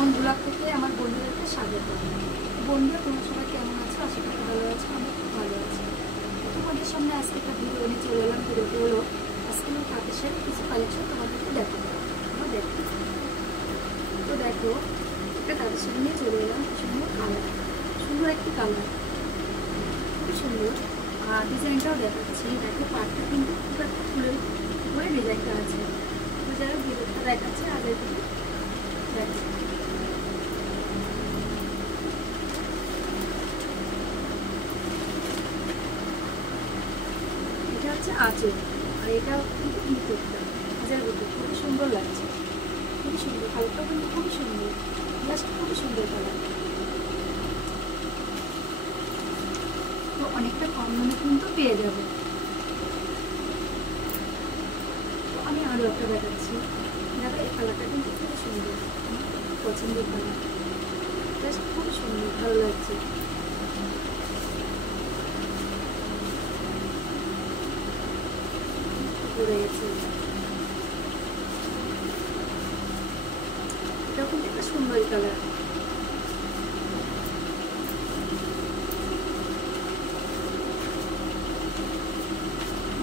Suman blog থেকে আমার বন্ধুদেরকে স্বাগত। বন্ধুরা, তোমরা সবাই কেমন আছো? আশা করি ভালো আছো। আমি খুব ভালো আছি। তোমাদের সামনে আজকে একটা ভিডিও নিয়ে চলে এলাম। ভিডিওটি হলো আজকে আমি তাঁতের শাড়ি কিছু কালেকশন তোমাদেরকে দেখাবো। তো দেখো, একটা তাঁতের শাড়ি নিয়ে চলে এলাম। সুন্দর কালার, সুন্দর একটি কালার, খুব সুন্দর। আর ডিজাইনটাও দেখাচ্ছি। দেখো, পাটটা কিন্তু খুব একটা ফুলের উপরে ডিজাইনটা আছে। তো যারা ভিডিওটা দেখাচ্ছে আগের দিকে দেখো। এটা হচ্ছে আঁচল, আর এটা কিন্তু ভিতরটা হাজার ভিতর খুবই সুন্দর লাগছে, খুবই সুন্দর। কালারটাও কিন্তু খুবই সুন্দর, জাস্ট খুবই সুন্দর কালার। তো অনেকটা কম দামে কিন্তু পেয়ে যাবে। তো আমি আরও একটা দেখাচ্ছি। দেখো, এই কালারটা কিন্তু খুবই সুন্দর, আমার খুব পছন্দের কালার, জাস্ট খুবই সুন্দর, ভালো লাগছে। পড়ে গেছে, এটাও কিন্তু একটা সুন্দর কালার।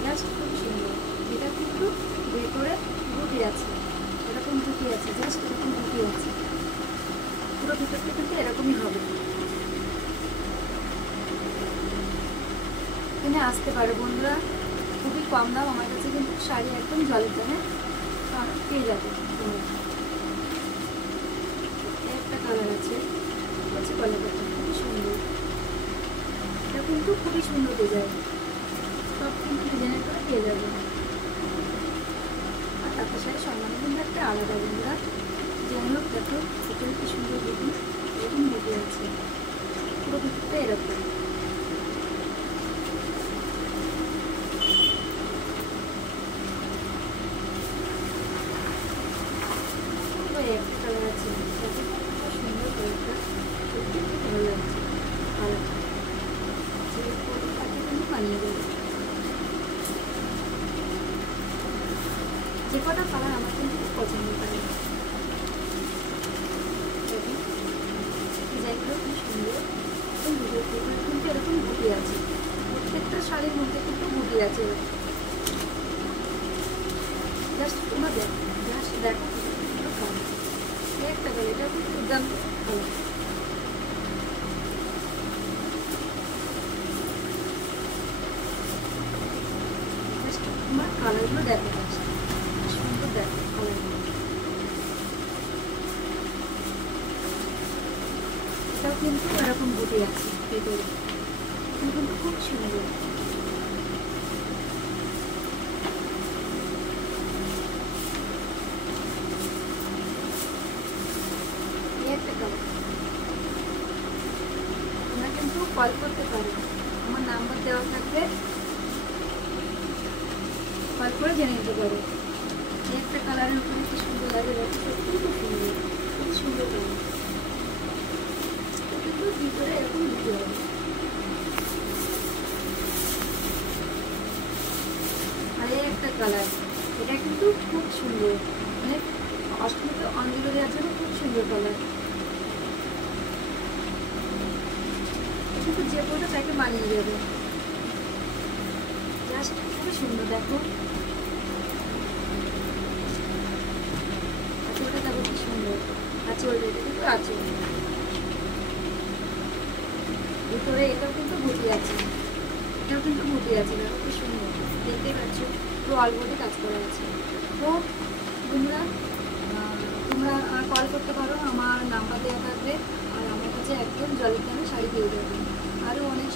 জাস্ট খুব সুন্দর। এটা কিন্তু ভেতরে বুটি আছে, এরকম বুটি আছে, জাস্ট এরকম বুটি আছে। পুরো ভিতরটা কিন্তু এরকমই হবে। এখানে আসতে পারো বন্ধুরা, খুবই কম দাম। আমার কাছে কিন্তু শাড়ি একদম জলের দামে পেয়ে যাবে। একটা কালার আছে, হচ্ছে কালারটা খুবই সুন্দর। এটা কিন্তু খুবই সুন্দর ডিজাইন, সব কিন্তু ডিজাইনের করে পেয়ে যাবে। আর তাঁতের শাড়ি সম্মানে কিন্তু একটা আলাদা বন্ধুরা। যাই হোক, দেখো এখানে কি সুন্দর বুটি, এরকম বুটি আছে, পুরো ভিতরটা এরকম। একটা কালার আছে, খুব সুন্দর কালারটা, সত্যি খুব ভালো লাগছে কালারটা। তাকে কিন্তু বানিয়ে দেবে। যে কটা কালার আমার কিন্তু খুব পছন্দের কালার। ডিজাইনগুলো খুব সুন্দর, কিন্তু এরকম বুটি আছে, প্রত্যেকটা শাড়ির মধ্যে কিন্তু বুটি আছে। জাস্ট তোমরা দেখো, জাস্ট দেখো কালার। একটা কালার, এটা খুব দুর্দান্ত কালার। তোমার কালারগুলো দেখো, সুন্দর দেখো কালারগুলো। এটাও কিন্তু এরকম বুটি আছে ভেতরে, কিন্তু খুব সুন্দর। একটা কালার। তোমরা কিন্তু কল করতে পারো, আমার নাম্বার দেওয়া থাকবে, কল করে জেনে নিতে পারো। একটা কালারের উপরে কি সুন্দর লাগে, সত্যি খুব সুন্দর, খুব সুন্দর কালার। কিন্তু ভিতরে এরকম দিতে হবে। আর একটা কালার, এটা কিন্তু খুব সুন্দর, মানে অষ্টমীতে অঞ্জলি দেওয়ার জন্য খুব সুন্দর কালার। কিন্তু যে পড়বে তাকে মানিয়ে যাবে, জাস্ট খুবই সুন্দর। দেখো আঁচলটা দেখো কি সুন্দর, আঁচলটা এটা কিন্তু আঁচল ভিতরে। এটাও কিন্তু বুটি আছে, এটাও কিন্তু বুটি আছে, দেখো কি সুন্দর, দেখতেই পাচ্ছ পুরো অলবডি কাজ করা আছে। তো বন্ধুরা, তোমরা কল করতে পারো, আমার নাম্বার দেওয়া থাকবে। আর আমার কাছে একদম জলের দামে শাড়ি পেয়ে যাবে। আরও অনেক